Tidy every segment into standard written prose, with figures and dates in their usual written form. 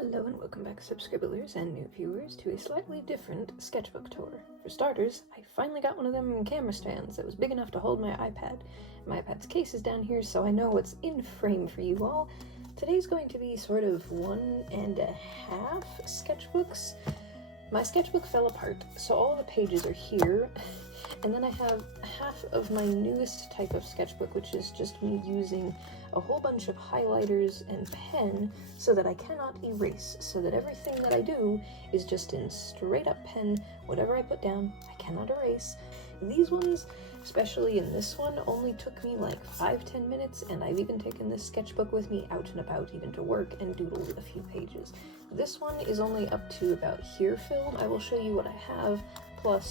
Hello and welcome back, subscribers and new viewers, to a slightly different sketchbook tour. For starters, I finally got one of them camera stands that was big enough to hold my iPad. My iPad's case is down here, so I know what's in frame for you all. Today's going to be sort of 1.5 sketchbooks. My sketchbook fell apart, so all of the pages are here, and then I have half of my newest type of sketchbook, which is just me using a whole bunch of highlighters and pen so that I cannot erase, so that everything that I do is just in straight up pen. Whatever I put down, I cannot erase. These ones, especially in this one, only took me like 5-10 minutes, and I've even taken this sketchbook with me out and about, even to work, and doodled a few pages. This one is only up to about here film. I will show you what I have, plus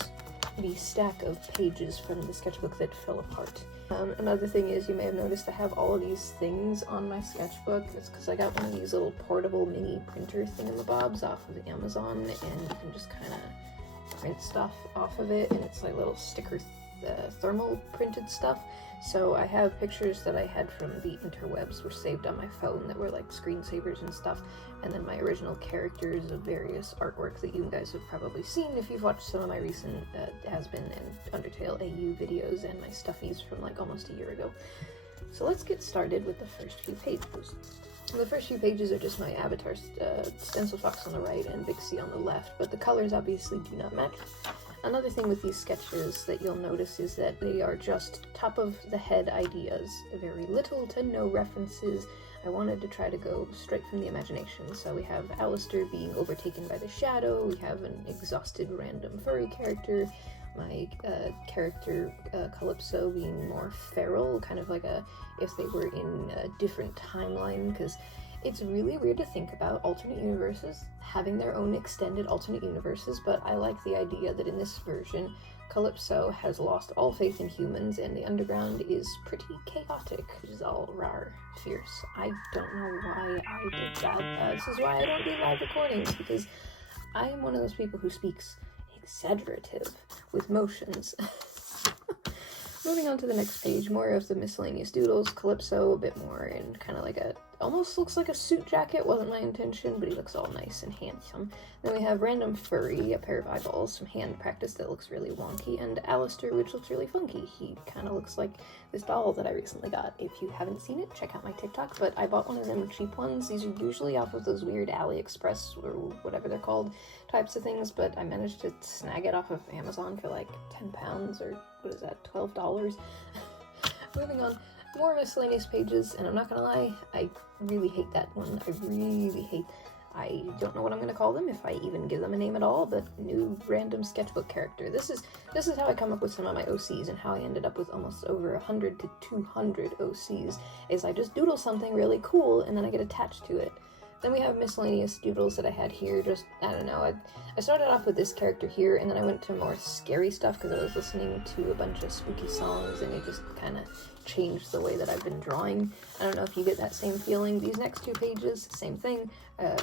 the stack of pages from the sketchbook that fell apart. Another thing is, you may have noticed I have all of these things on my sketchbook. It's because I got one of these little portable mini printer thingamabobs off of Amazon, and you can just kind of print stuff off of it, and it's like little sticker thermal printed stuff. So I have pictures that I had from the interwebs were saved on my phone that were like screensavers and stuff, and then my original characters of various artwork that you guys have probably seen if you've watched some of my recent Has-Been and Undertale AU videos and my stuffies from like almost a year ago. So let's get started with the first few pages. The first few pages are just my avatar, stencil fox on the right and Big C on the left, but the colors obviously do not match. Another thing with these sketches that you'll notice is that they are just top-of-the-head ideas, very little to no references. I wanted to try to go straight from the imagination. So we have Alistair being overtaken by the shadow, we have an exhausted random furry character, my character Calypso being more feral, kind of like if they were in a different timeline, because it's really weird to think about alternate universes having their own extended alternate universes, but I like the idea that in this version, Calypso has lost all faith in humans and the underground is pretty chaotic, which is all rawr, fierce. I don't know why I did that. This is why I don't do live recordings, because I am one of those people who speaks exaggerative with motions. Moving on to the next page, more of the miscellaneous doodles. Calypso a bit more in kind of like almost looks like a suit jacket. Wasn't my intention, but he looks all nice and handsome. Then we have random furry, a pair of eyeballs, some hand practice that looks really wonky, and Alistair, which looks really funky. He kind of looks like this doll that I recently got. If you haven't seen it, check out my TikTok, but I bought one of them cheap ones. These are usually off of those weird AliExpress or whatever they're called types of things, but I managed to snag it off of Amazon for like £10 or what is that, $12? Moving on, more miscellaneous pages, and I'm not gonna lie, I really hate that one. I don't know what I'm gonna call them, if I even give them a name at all, but new random sketchbook character. This is how I come up with some of my OCs, and how I ended up with almost over 100 to 200 OCs, is I just doodle something really cool, and then I get attached to it. Then we have miscellaneous doodles that I had here, just, I don't know, I started off with this character here, and then I went to more scary stuff because I was listening to a bunch of spooky songs, and it just kind of changed the way that I've been drawing. I don't know if you get that same feeling. These next two pages, same thing.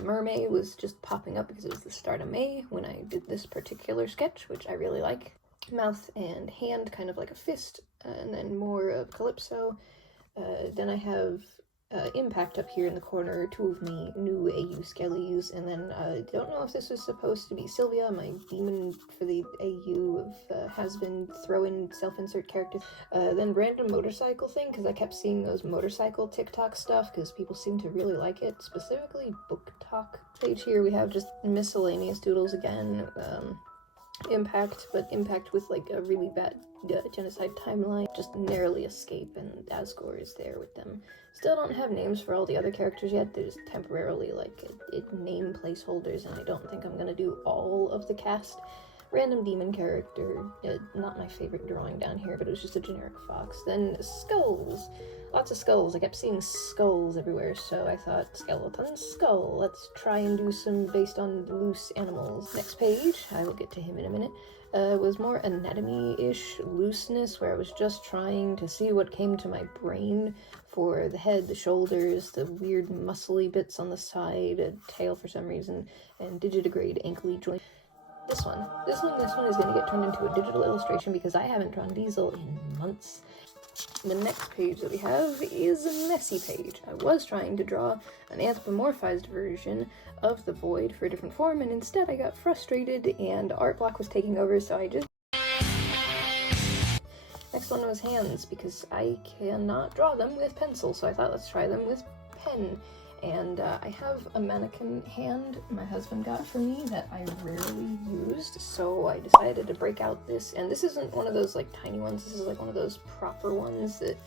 Mermaid was just popping up because it was the start of May when I did this particular sketch, which I really like. Mouth and hand, kind of like a fist, and then more of Calypso. Then I have Impact up here in the corner, two of me new AU skellies, and then I don't know if this was supposed to be Sylvia, my demon for the AU of Has-Been throw-in self-insert character. Then random motorcycle thing, because I kept seeing those motorcycle TikTok stuff, because people seem to really like it, specifically book talk. Page here we have just miscellaneous doodles again, Impact, but Impact with like a really bad genocide timeline, just narrowly escape, and Asgore is there with them. Still don't have names for all the other characters yet. There's temporarily like name placeholders, and I don't think I'm gonna do all of the cast. Random demon character, not my favorite drawing down here, but it was just a generic fox. Then skulls, lots of skulls. I kept seeing skulls everywhere, so I thought skeleton skull. Let's try and do some based on loose animals. Next page, I will get to him in a minute. Was more anatomy-ish looseness, where I was just trying to see what came to my brain for the head, the shoulders, the weird muscly bits on the side, a tail for some reason, and digitigrade ankly joint. This one is going to get turned into a digital illustration because I haven't drawn Diesel in months. The next page that we have is a messy page. I was trying to draw an anthropomorphized version of the void for a different form, and instead I got frustrated and art block was taking over, so I just... Next one was hands, because I cannot draw them with pencil, so I thought let's try them with pen. And I have a mannequin hand my husband got for me that I rarely used, so I decided to break out this, and this isn't one of those like tiny ones, this is like one of those proper ones that,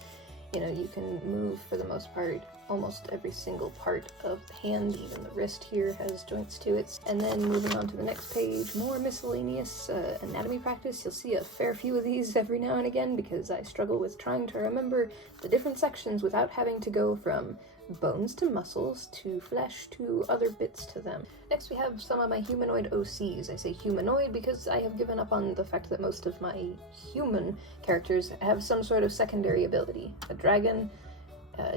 you know, you can move for the most part. Almost every single part of the hand, even the wrist here, has joints to it. And then moving on to the next page, more miscellaneous anatomy practice. You'll see a fair few of these every now and again because I struggle with trying to remember the different sections without having to go from bones to muscles to flesh to other bits to them. Next we have some of my humanoid OCs. I say humanoid because I have given up on the fact that most of my human characters have some sort of secondary ability. A dragon,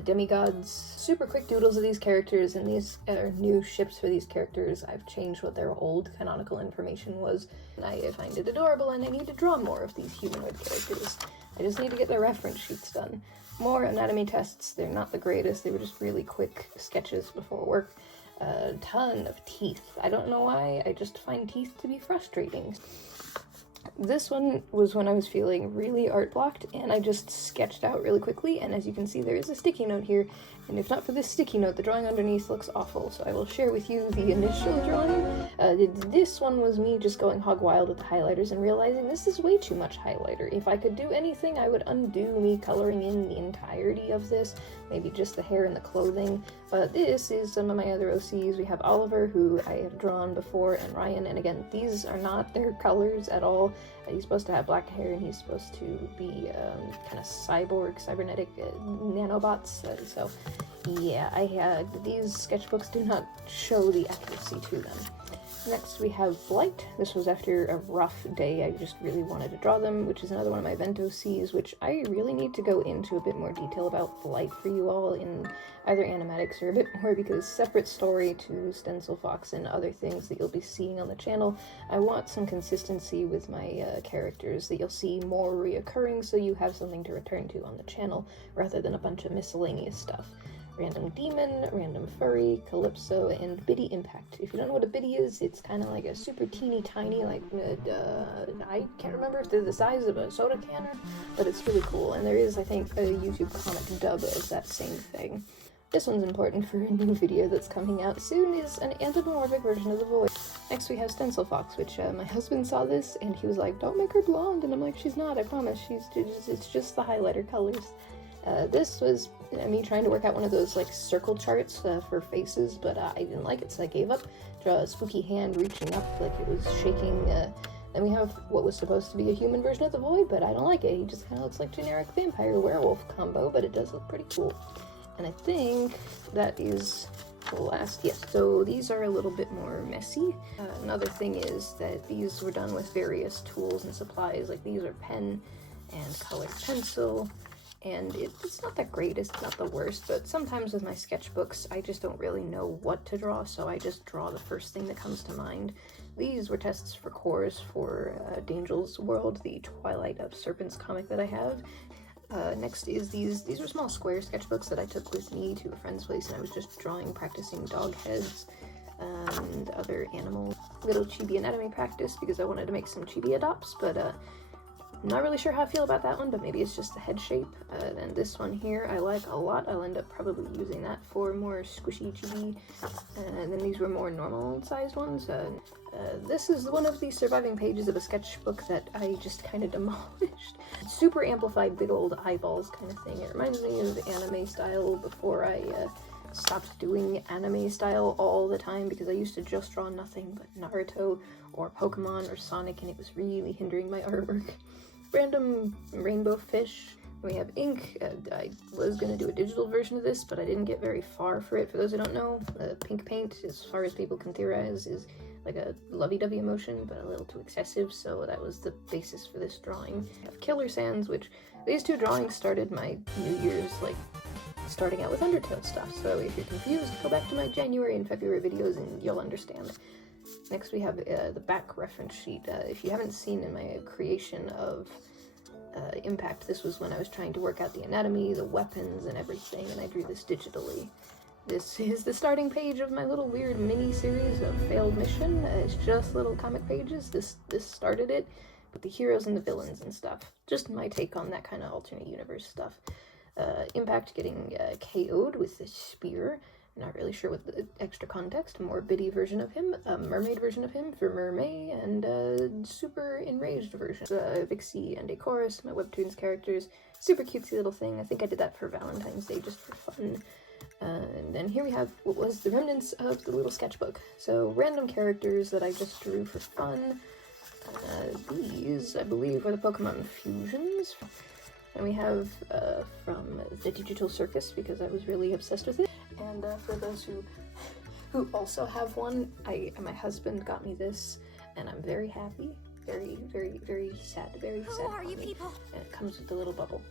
demigods, super quick doodles of these characters, and these are new ships for these characters. I've changed what their old canonical information was, and I find it adorable, and I need to draw more of these humanoid characters. I just need to get their reference sheets done. More anatomy tests. They're not the greatest, they were just really quick sketches before work. A ton of teeth. I don't know why, I just find teeth to be frustrating. This one was when I was feeling really art blocked, and I just sketched out really quickly, and as you can see there is a sticky note here, and if not for this sticky note, the drawing underneath looks awful, so I will share with you the initial drawing. This one was me just going hog wild with the highlighters and realizing this is way too much highlighter. If I could do anything, I would undo me coloring in the entirety of this, maybe just the hair and the clothing, but this is some of my other OCs. We have Oliver, who I have drawn before, and Ryan, and again, these are not their colors at all. He's supposed to have black hair, and he's supposed to be kind of cybernetic nanobots, so yeah, these sketchbooks do not show the accuracy to them. Next we have Blight. This was after a rough day. I just really wanted to draw them, which is another one of my Vent OCs, which I really need to go into a bit more detail about Blight for you all in either animatics or a bit more, because separate story to Stencil Fox and other things that you'll be seeing on the channel. I want some consistency with my characters, that you'll see more reoccurring so you have something to return to on the channel, rather than a bunch of miscellaneous stuff. Random Demon, Random Furry, Calypso, and Biddy Impact. If you don't know what a Biddy is, it's kind of like a super teeny tiny, like, I can't remember if they're the size of a soda can, but it's really cool, and there is, I think, a YouTube comic dub of that same thing. This one's important for a new video that's coming out soon, is an anthropomorphic version of the void. Next we have Stencil Fox, which my husband saw this, and he was like, don't make her blonde, and I'm like, she's not, I promise, it's just the highlighter colors. This was me trying to work out one of those like circle charts for faces, but I didn't like it, so I gave up. Draw a spooky hand reaching up like it was shaking. Then we have what was supposed to be a human version of the void, but I don't like it. He just kind of looks like generic vampire werewolf combo, but it does look pretty cool. And I think that is the last. Yes, so these are a little bit more messy. Another thing is that these were done with various tools and supplies, like these are pen and colored pencil. And it's not the greatest, it's not the worst, but sometimes with my sketchbooks, I just don't really know what to draw, so I just draw the first thing that comes to mind. These were tests for cores for Dangel's World, the Twilight of Serpents comic that I have. Next is these were small square sketchbooks that I took with me to a friend's place, and I was just practicing dog heads and other animals. Little chibi anatomy practice, because I wanted to make some chibi adopts, but I'm not really sure how I feel about that one, but maybe it's just the head shape. Then this one here I like a lot. I'll end up probably using that for more squishy chibi. And then these were more normal sized ones. This is one of the surviving pages of a sketchbook that I just kind of demolished. Super amplified big old eyeballs kind of thing. It reminds me of anime style before I stopped doing anime style all the time, because I used to just draw nothing but Naruto or Pokemon or Sonic, and it was really hindering my artwork. Random rainbow fish. We have ink. I was going to do a digital version of this, but I didn't get very far for it. For those who don't know, pink paint, as far as people can theorize, is like a lovey-dovey emotion, but a little too excessive, so that was the basis for this drawing. I have Killer Sands, which these two drawings started my New Year's, like, starting out with Undertale stuff, so if you're confused, go back to my January and February videos and you'll understand. Next we have the back reference sheet. If you haven't seen in my creation of Impact, this was when I was trying to work out the anatomy, the weapons, and everything, and I drew this digitally. This is the starting page of my little weird mini-series of failed mission. It's just little comic pages. This started it, with the heroes and the villains and stuff. Just my take on that kind of alternate universe stuff. Impact getting KO'd with this spear. Not really sure what the extra context. A more bitty version of him, a mermaid version of him for Mermaid, and a super enraged version. Vixie and a chorus, my webtoons characters. Super cutesy little thing. I think I did that for Valentine's Day just for fun. And then here we have what was the remnants of the little sketchbook. So random characters that I just drew for fun. These, I believe, are the Pokemon fusions. And we have from the Digital Circus, because I was really obsessed with it. And for those who also have one, my husband got me this, and I'm very happy. Very, very, very sad. Very sad. Who are you people? And it comes with a little bubble.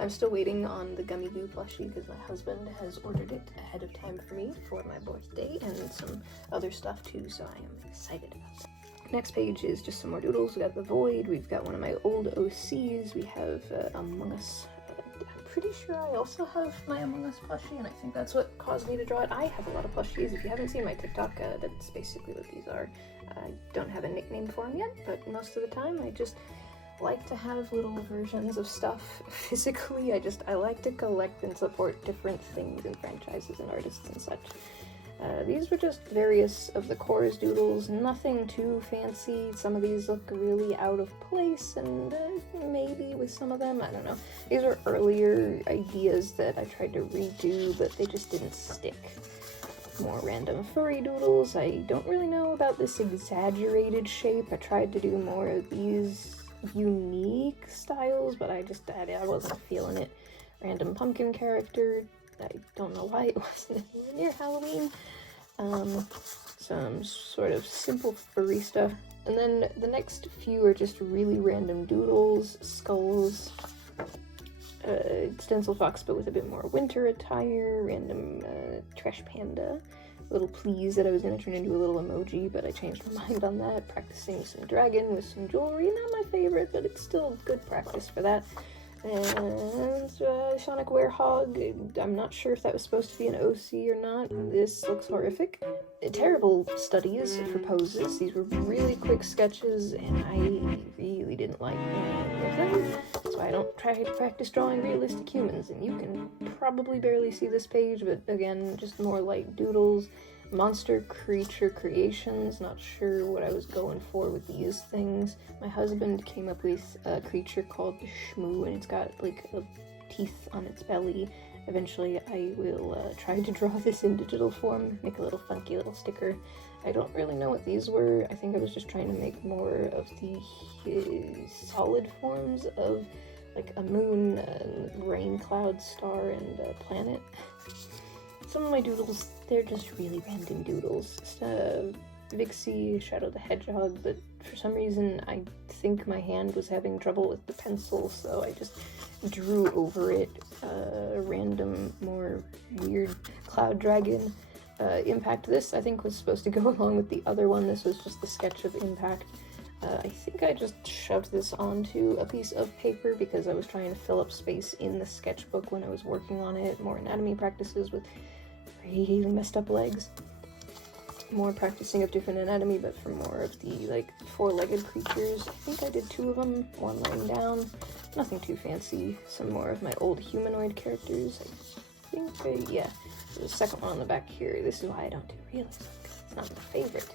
I'm still waiting on the Gummy Goo plushie because my husband has ordered it ahead of time for me for my birthday, and some other stuff too, so I am excited about it. Next page is just some more doodles. We got the Void, we've got one of my old OCs, we have Among Us. I'm pretty sure I also have my Among Us plushie, and I think that's what caused me to draw it. I have a lot of plushies. If you haven't seen my TikTok, that's basically what these are. I don't have a nickname for them yet, but most of the time I just like to have little versions of stuff physically. I like to collect and support different things and franchises and artists and such. These were just various of the Core's doodles, nothing too fancy. Some of these look really out of place, and maybe with some of them, I don't know. These were earlier ideas that I tried to redo, but they just didn't stick. More random furry doodles. I don't really know about this exaggerated shape. I tried to do more of these unique styles, but I wasn't feeling it. Random pumpkin character. I don't know why it wasn't anywhere near Halloween. Some sort of simple furry stuff. And then the next few are just really random doodles, skulls, stencil fox but with a bit more winter attire, random trash panda, little please that I was going to turn into a little emoji, but I changed my mind on that. Practicing some dragon with some jewelry, not my favorite, but it's still good practice for that. And Sonic Werehog, I'm not sure if that was supposed to be an OC or not. This looks horrific. Terrible studies for poses. These were really quick sketches, and I really didn't like any of them. That's why I don't try to practice drawing realistic humans, and you can probably barely see this page, but again, just more light doodles. Monster creature creations, not sure what I was going for with these things. My husband came up with a creature called the Shmoo, and it's got like teeth on its belly. Eventually I will try to draw this in digital form, make a little funky little sticker. I don't really know what these were. I think I was just trying to make more of the solid forms of like a moon, a rain cloud, star, and a planet. Some of my doodles, they're just really random doodles. Vixie, Shadow the Hedgehog, but for some reason I think my hand was having trouble with the pencil, so I just drew over it a random, more weird cloud dragon. Impact, this I think was supposed to go along with the other one. This was just the sketch of Impact. I think I just shoved this onto a piece of paper because I was trying to fill up space in the sketchbook when I was working on it. More anatomy practices with really messed up legs. More practicing of different anatomy, but for more of the like four-legged creatures. I think I did 2 of them, one laying down. Nothing too fancy. Some more of my old humanoid characters. I think, yeah. There's a second one on the back here. This is why I don't do realism, because it's not my favorite.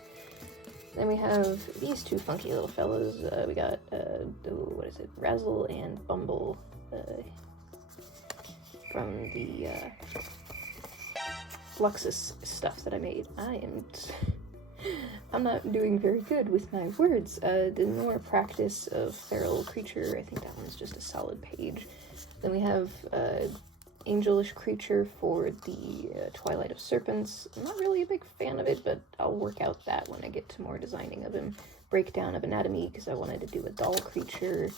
Then we have these 2 funky little fellows. We got, what is it? Razzle and Bumble from the Fluxus stuff that I made. I'm not doing very good with my words. The more practice of feral creature, I think that one's just a solid page. Then we have angelish creature for the Twilight of Serpents. I'm not really a big fan of it, but I'll work out that when I get to more designing of him. Breakdown of anatomy, because I wanted to do a doll creature.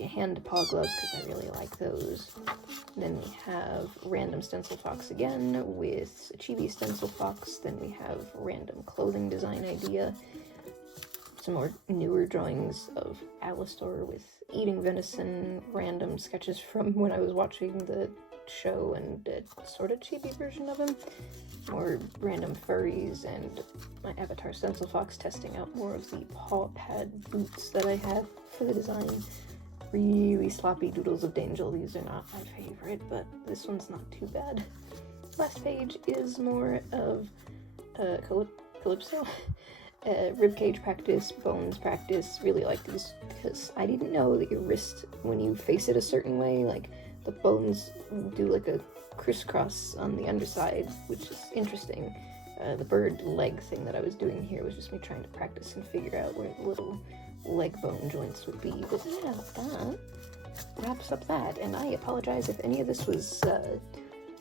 Hand paw gloves, because I really like those. Then we have random stencil fox again with a chibi stencil fox. Then we have random clothing design idea. some more newer drawings of Alastor with eating venison, random sketches from when I was watching the show and a sort of chibi version of him, more random furries, and my avatar Stencil Fox testing out more of the paw pad boots that I have for the design. Really sloppy doodles of Dangel. These are not my favorite, but this one's not too bad. Last page is more of Calypso. Ribcage practice, bones practice. Really like these because I didn't know that your wrist, when you face it a certain way, like the bones do like a crisscross on the underside, which is interesting. The bird leg thing that I was doing here was just me trying to practice and figure out where the little leg bone joints would be. But yeah, that wraps up that. And I apologize if any of this was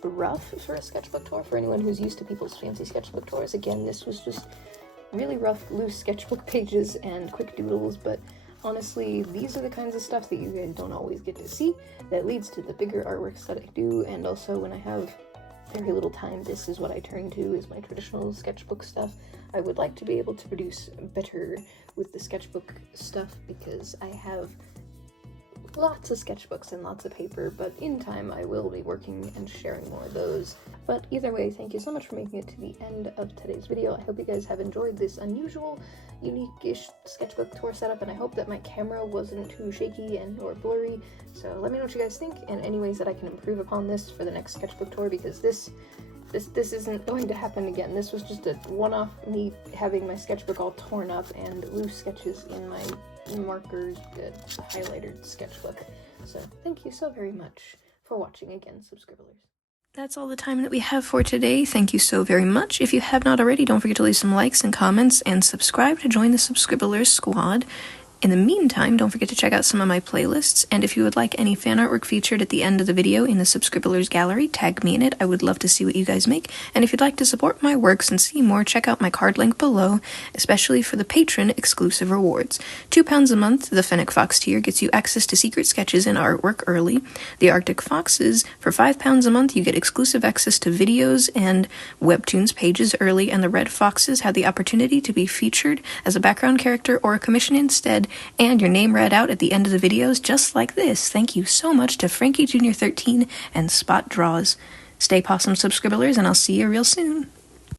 rough for a sketchbook tour. For anyone who's used to people's fancy sketchbook tours, again, this was just really rough, loose sketchbook pages and quick doodles, but honestly, these are the kinds of stuff that you guys don't always get to see that leads to the bigger artworks that I do. And also, when I have very little time, this is what I turn to, is my traditional sketchbook stuff. I would like to be able to produce better with the sketchbook stuff because I have lots of sketchbooks and lots of paper, but in time I will be working and sharing more of those. But either way, thank you so much for making it to the end of today's video. I hope you guys have enjoyed this unusual, unique-ish sketchbook tour setup, and I hope that my camera wasn't too shaky and or blurry. So let me know what you guys think, and any ways that I can improve upon this for the next sketchbook tour, because this isn't going to happen again. This was just a one-off, me having my sketchbook all torn up and loose sketches in my marker highlighted sketchbook. So thank you so very much for watching again, subscribers. That's all the time that we have for today. Thank you so very much. If you have not already, don't forget to leave some likes and comments and subscribe to join the Subscribblers squad. In the meantime, don't forget to check out some of my playlists, and if you would like any fan artwork featured at the end of the video in the Subscribblers gallery, tag me in it. I would love to see what you guys make. And if you'd like to support my works and see more, check out my card link below, especially for the patron exclusive rewards. £2 a month, the Fennec Fox tier gets you access to secret sketches and artwork early. The Arctic Foxes, for £5 a month, you get exclusive access to videos and webtoons pages early, and the Red Foxes have the opportunity to be featured as a background character or a commission instead, and your name read out at the end of the videos just like this. Thank you so much to Frankie Jr. 13 and Spot Draws. Stay possum, subscribblers, and I'll see you real soon.